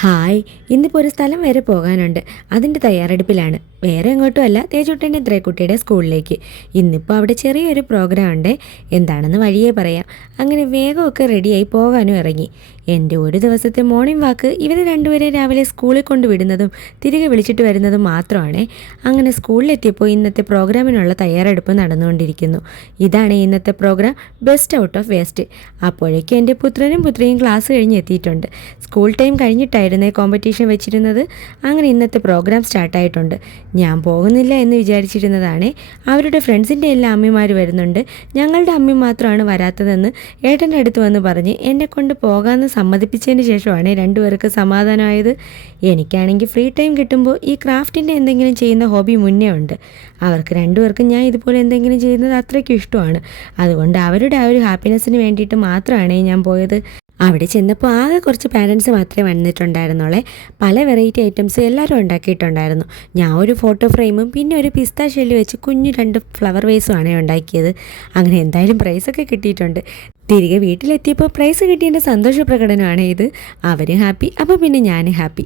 Hi, ഇന്നിപ്പോൾ ഒരു സ്ഥലം വരെ പോകാനുണ്ട്. അതിൻ്റെ തയ്യാറെടുപ്പിലാണ്. വേറെ എങ്ങോട്ടും അല്ല, തേജുട്ടൻ്റെ ത്രേക്കുട്ടിയുടെ സ്കൂളിലേക്ക്. ഇന്നിപ്പോൾ അവിടെ ചെറിയൊരു പ്രോഗ്രാം ഉണ്ട്. എന്താണെന്ന് വഴിയേ പറയാം. അങ്ങനെ വേഗമൊക്കെ റെഡിയായി പോകാനും ഇറങ്ങി. എൻ്റെ ഒരു ദിവസത്തെ മോർണിംഗ് വാക്ക് ഇവർ രണ്ടുപേരെ രാവിലെ സ്കൂളിൽ കൊണ്ടുവിടുന്നതും തിരികെ വിളിച്ചിട്ട് വരുന്നതും മാത്രമാണ്. അങ്ങനെ സ്കൂളിലെത്തിയപ്പോൾ ഇന്നത്തെ പ്രോഗ്രാമിനുള്ള തയ്യാറെടുപ്പ് നടന്നുകൊണ്ടിരിക്കുന്നു. ഇതാണ് ഇന്നത്തെ program, best out of waste. അപ്പോഴേക്കും എൻ്റെ പുത്രനും പുത്രിയും ക്ലാസ് കഴിഞ്ഞ് എത്തിയിട്ടുണ്ട്. സ്കൂൾ ടൈം കഴിഞ്ഞിട്ടായിരുന്നേ കോമ്പറ്റീഷൻ വെച്ചിരുന്നത്. അങ്ങനെ ഇന്നത്തെ പ്രോഗ്രാം സ്റ്റാർട്ടായിട്ടുണ്ട്. ഞാൻ പോകുന്നില്ല എന്ന് വിചാരിച്ചിരുന്നതാണ്. അവരുടെ ഫ്രണ്ട്സിൻ്റെ എല്ലാ അമ്മമാർ വരുന്നുണ്ട്, ഞങ്ങളുടെ അമ്മ മാത്രമാണ് വരാത്തതെന്ന് ഏട്ടൻ്റെ അടുത്ത് വന്ന് പറഞ്ഞ് എന്നെ കൊണ്ട് പോകാമെന്ന് സമ്മതിപ്പിച്ചതിന് ശേഷമാണ് രണ്ടുപേർക്ക് സമാധാനമായത്. എനിക്കാണെങ്കിൽ ഫ്രീ ടൈം കിട്ടുമ്പോൾ ഈ ക്രാഫ്റ്റിൻ്റെ എന്തെങ്കിലും ചെയ്യുന്ന ഹോബി മുന്നേ ഉണ്ട്. അവർക്ക് രണ്ടുപേർക്കും ഞാൻ ഇതുപോലെ എന്തെങ്കിലും ചെയ്യുന്നത് അത്രയ്ക്കും ഇഷ്ടമാണ്. അതുകൊണ്ട് അവരുടെ ആ ഒരു ഹാപ്പിനെസ്സിന് വേണ്ടിയിട്ട് മാത്രമാണ് ഞാൻ പോയത്. അവിടെ ചെന്നപ്പോൾ ആകെ കുറച്ച് പാരൻസ് മാത്രമേ വന്നിട്ടുണ്ടായിരുന്നുള്ളേ. പല വെറൈറ്റി ഐറ്റംസ് എല്ലാവരും ഉണ്ടാക്കിയിട്ടുണ്ടായിരുന്നു. ഞാൻ ഒരു ഫോട്ടോ ഫ്രെയിമും പിന്നെ ഒരു പിസ്ത ഷെല്ല് വെച്ച് കുഞ്ഞു 2 ഫ്ലവർ വേസുമാണ് ഉണ്ടാക്കിയത്. അങ്ങനെ എന്തായാലും പ്രൈസൊക്കെ കിട്ടിയിട്ടുണ്ട്. തിരികെ വീട്ടിലെത്തിയപ്പോൾ പ്രൈസ് കിട്ടിയതിൻ്റെ സന്തോഷ പ്രകടനമാണ് ഇത്. അവരും ഹാപ്പി, അപ്പോൾ പിന്നെ ഞാനും ഹാപ്പി.